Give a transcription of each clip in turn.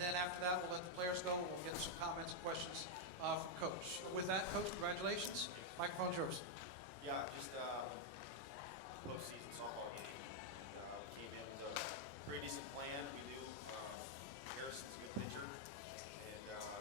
then after that, we'll let the players go, and we'll get some comments and questions from Coach. With that, Coach, congratulations. Microphone's yours. Yeah, just postseason softball game. We came in with a pretty decent plan. We knew Harrison's a good pitcher, and I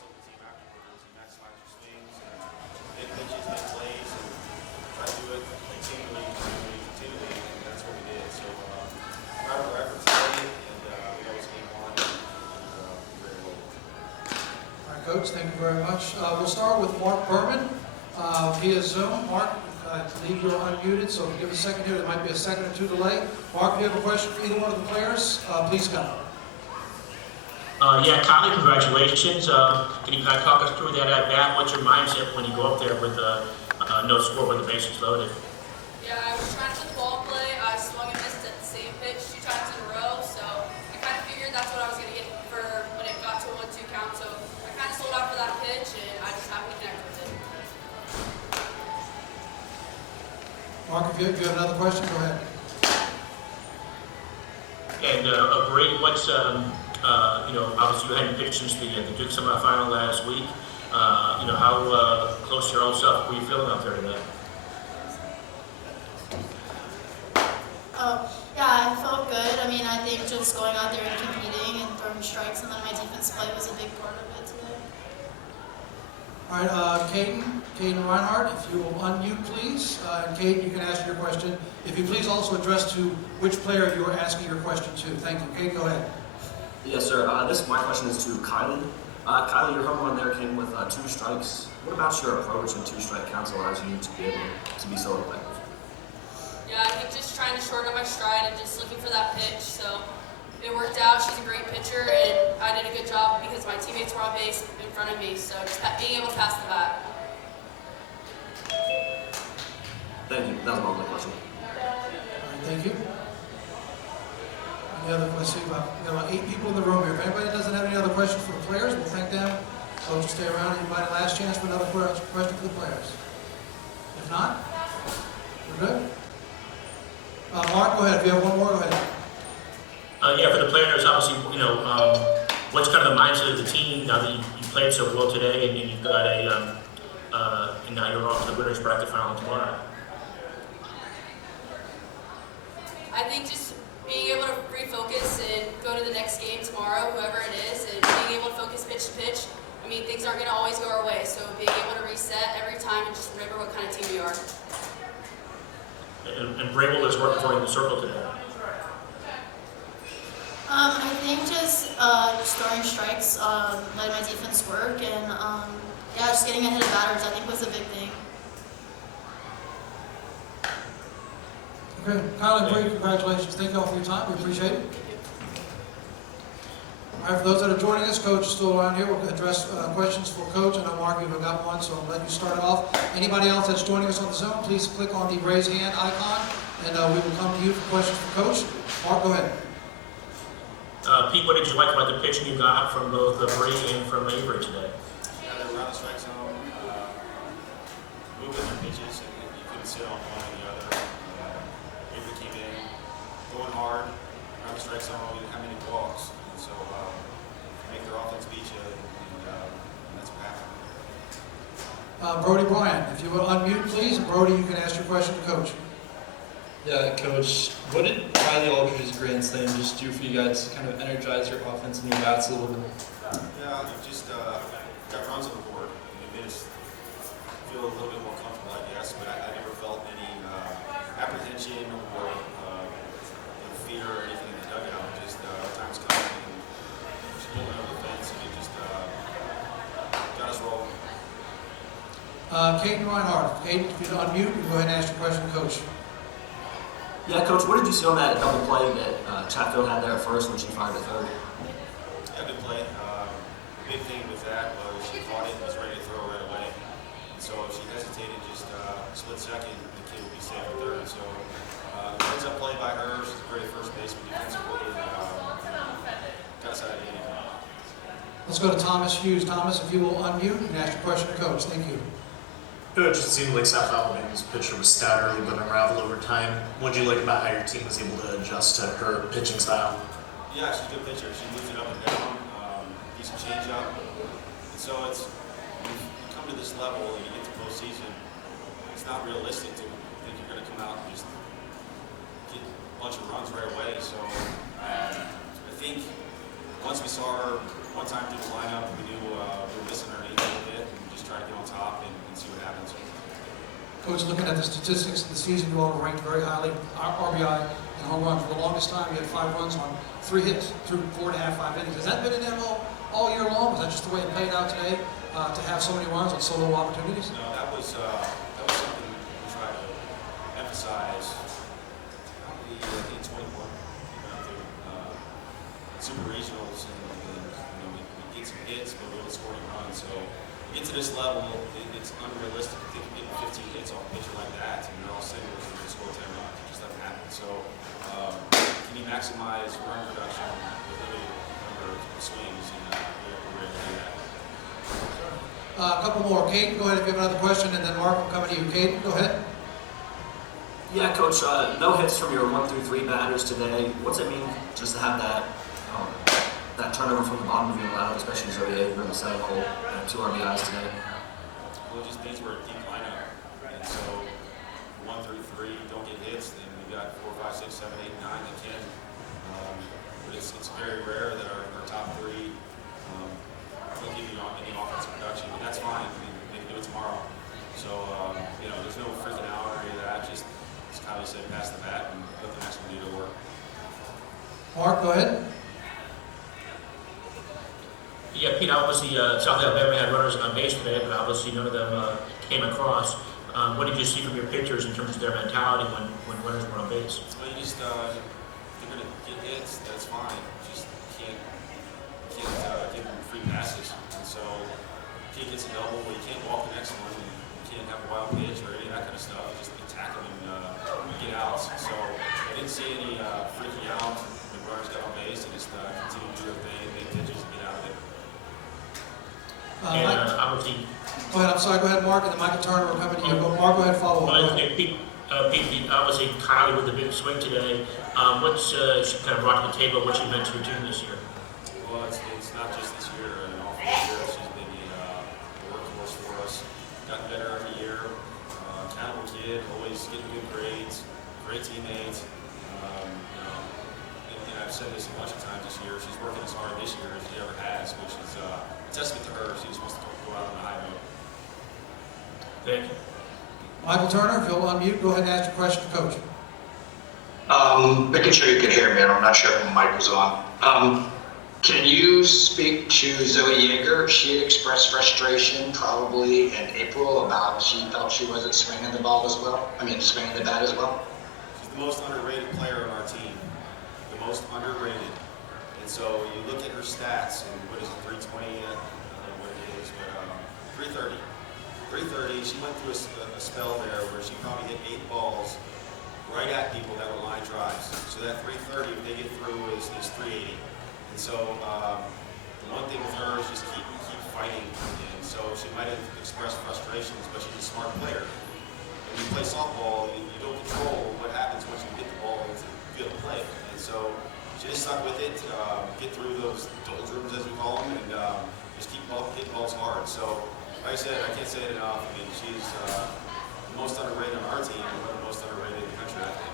told the team afterwards, you maximize your swings, and big pitches, big plays, and try to do it continually, and that's what we did. So proud of our efforts today, and we always came on and very well. All right, Coach, thank you very much. We'll start with Mark Berman via Zoom. Mark, I believe you're unmuted, so give us a second here. There might be a second or two delay. Mark, if you have a question for either one of the players, please go. Yeah, Kylie, congratulations. Can you kind of talk us through that at bat? What's your mindset when you go up there with no score with the bases loaded? Yeah, I was trying to the ball play. I swung and missed at the same pitch 2 times in a row, so I kind of figured that's what I was going to get for when it got to a 1-2 count. So I kind of sold out for that pitch, and I just happened to connect with it. Mark, if you have another question, go ahead. And Brady, what's obviously you hadn't pitched since the Duke semifinal last week. How close to your own self were you feeling out there today? Yeah, I felt good. I mean, I think just going out there and competing and throwing strikes and then my defense play was a big part of it today. All right, Caden Reinhardt, if you will unmute, please. And Caden, you can ask your question. If you please also address to which player you are asking your question to. Thank you. Caden, go ahead. Yes, sir. My question is to Kylie. Kylie, your home run there came with 2 strikes. What about your approach and 2-strike counts allows you to be able to be so effective? Yeah, I think just trying to shorten up my stride and just looking for that pitch. So it worked out. She's a great pitcher, and I did a good job because my teammates were on base in front of me. So just being able to pass the bat. Thank you. That was my only question. All right, thank you. Any other, let's see, we got about 8 people in the room here. If anybody doesn't have any other questions for the players, we'll thank them. Coach, stay around. Anybody last chance for another question for the players? If not, we're good. Mark, go ahead. If you have one more, go ahead. Yeah, for the players, obviously, what's kind of the mindset of the team now that you played so well today and you've got and now you're off to the winners bracket final tomorrow? I think just being able to refocus and go to the next game tomorrow, whoever it is, and being able to focus pitch to pitch. I mean, things aren't going to always go our way, so being able to reset every time and just remember what kind of team we are. And Brable is working for you in the circle today. I think just throwing strikes, letting my defense work, and yeah, just getting ahead of batters I think was a big thing. Okay, Kylie, great. Congratulations. Thank you all for your time. We appreciate it. All right, for those that are joining us, Coach is still around here. We'll address questions for Coach. I know, Mark, you've got one, so I'll let you start it off. Anybody else that's joining us on the Zoom, please click on the raise hand icon, and we will come to you for questions for Coach. Mark, go ahead. Pete, what did you like about the pitching you got from both Brady and from Avery today? Yeah, they were around the strike zone, moving their pitches, and you couldn't sit on one or the other. Avery came in, going hard, around the strike zone, we didn't have many walks. And so, make their offense beat you, and that's what happened. Brody Bryant, if you will unmute, please. And Brody, you can ask your question to Coach. Yeah, Coach, what did Kylie Aldridge's grand slam just do for you guys to kind of energize your offense and your bats a little bit? Yeah, you just got runs on the board, and you made us feel a little bit more comfortable, I guess, but I never felt any apprehension or fear or anything in the dugout. Just time's coming, and just pulling over the fence, and it just got us rolling. Caden Reinhardt. Caden, if you unmute, you can go ahead and ask your question to Coach. Yeah, Coach, what did you see on that double play that Chatfield had there at first when she fired at third? Yeah, good play. The big thing with that was she caught it and was ready to throw right away. And so if she hesitated just a split second, the kid would be safe at third. So runs up play by her. She's a great first baseman defensively, and got us out of the inning. Let's go to Thomas Hughes. Thomas, if you will unmute, you can ask your question to Coach. Thank you. Coach, it seemed like South Alabama's pitcher was stout early but unraveled over time. What did you like about how your team was able to adjust to her pitching style? Yeah, she's a good pitcher. She moves it up and down, decent changeup. And so it's, when you come to this level and you get to postseason, it's not realistic to think you're going to come out and just get a bunch of runs right away. So I think once we saw her one time through the lineup, we knew we were missing her a little bit and just try to get on top and see what happens. Coach, looking at the statistics of the season, you all ranked very highly, RBI and home runs. For the longest time, you had 5 runs on 3 hits through 4.5, 5 innings. Has that been an MO all year long? Was that just the way it played out today, to have so many runs on so low opportunities? No, that was something we tried to emphasize. Probably, I think 21. We went out to super regionals and we get some hits, but we don't score any runs. So we get to this level, it's unrealistic to think of getting 15 hits off a pitcher like that, and they're all singles and they score 10 runs. It just doesn't happen. So can you maximize run production with limited number of swings? And we're able to do that. A couple more. Caden, go ahead if you have another question, and then Mark will come to you. Caden, go ahead. Yeah, Coach, no hits from your 1 through 3 batters today. What's it mean just to have that turnover from the bottom of your lineup, especially Zoe Yeager in the 7th hole, 2 RBIs today? Well, it just means we're a deep lineup. And so 1 through 3 don't get hits, then we've got 4, 5, 6, 7, 8, 9 that can. But it's very rare that our top 3 don't give you any offensive production, but that's fine. I mean, they can do it tomorrow. So, there's no freaking out or any of that. Just, as Kylie said, pass the bat and let the next one do their work. Mark, go ahead. Yeah, Pete, obviously, South Alabama had runners on base today, but obviously none of them came across. What did you see from your pitchers in terms of their mentality when runners were on base? Well, you just, you're going to get hits, that's fine. Just can't give them free passes. And so, you can't get a double, but you can't walk the next one, and you can't have a wild pitch or any of that kind of stuff. Just attack them and get outs. So, I didn't see any freaking out when runners got on base. They just continue to do their thing, make pitches, and get out of it. Obviously, Go ahead, I'm sorry, go ahead, Mark, and then Michael Turner will come to you. But Mark, go ahead, follow up. Pete, obviously Kylie with the big swing today. What's she kind of brought to the table? What she meant to your team this year? Well, it's not just this year. I mean, all 4 years she's been a workhorse for us. Gotten better every year. Accountable kid, always getting good grades, great teammates. And I've said this a bunch of times this year. She's working as hard this year as she ever has, which is a testament to her. She just wants to go out on a high note. Thank you. Michael Turner, if you'll unmute, go ahead and ask your question to Coach. Making sure you can hear me, and I'm not sure if my mic was on. Can you speak to Zoe Yeager? She had expressed frustration probably in April about she felt she wasn't swinging the ball as well. Swinging the bat as well. She's the most underrated player on our team. The most underrated. And so you look at her stats, and what is it, 320? I don't know what it is, but 330. 330, she went through a spell there where she probably hit 8 balls right at people that were line drives. So that 330, if they get through, is 380. And so the one thing with her is just keep fighting. And so she might have expressed frustrations, but she's a smart player. When you play softball, you don't control what happens once you hit the ball into the field of play. And so she just stuck with it, get through those doldrums, as we call them, and just keep hitting balls hard. So, like I said, I can't say it enough. I mean, she's the most underrated on our team and one of the most underrated in the country, I think.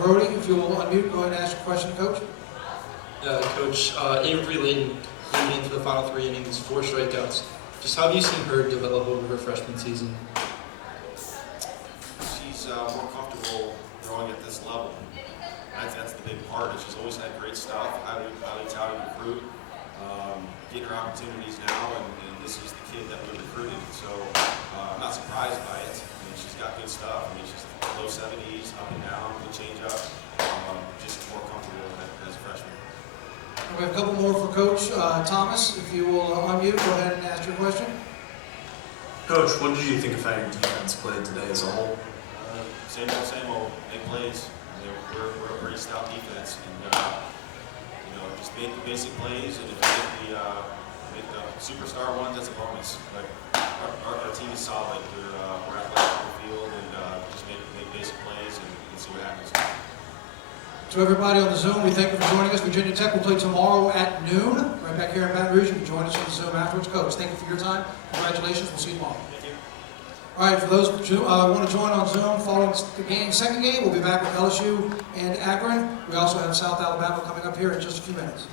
Brody, if you will unmute, go ahead and ask your question to Coach. Yeah, Coach, Avery leading into the final 3 innings, 4 strikeouts. Just how have you seen her develop over her freshman season? She's more comfortable throwing at this level. That's the big part. She's always had great stuff, highly touted recruit, getting her opportunities now, and this is the kid that we recruited. So I'm not surprised by it. I mean, she's got good stuff. I mean, she's low 70s, up and down, good change up. Just more comfortable as a freshman. We have a couple more for Coach. Thomas, if you will unmute, go ahead and ask your question. Coach, what did you think of how your defense played today as a whole? Same old. Make plays. We're a pretty stout defense, and just make the basic plays. And if you make the superstar ones, that's a bonus. But our team is solid. We're athletic on the field, and just make basic plays and see what happens. To everybody on the Zoom, we thank you for joining us. Virginia Tech will play tomorrow at noon, right back here in Baton Rouge. You can join us on the Zoom afterwards. Coach, thank you for your time. Congratulations. We'll see you tomorrow. Thank you. All right, for those who want to join on Zoom following the game, second game, we'll be back with LSU and Akron. We also have South Alabama coming up here in just a few minutes.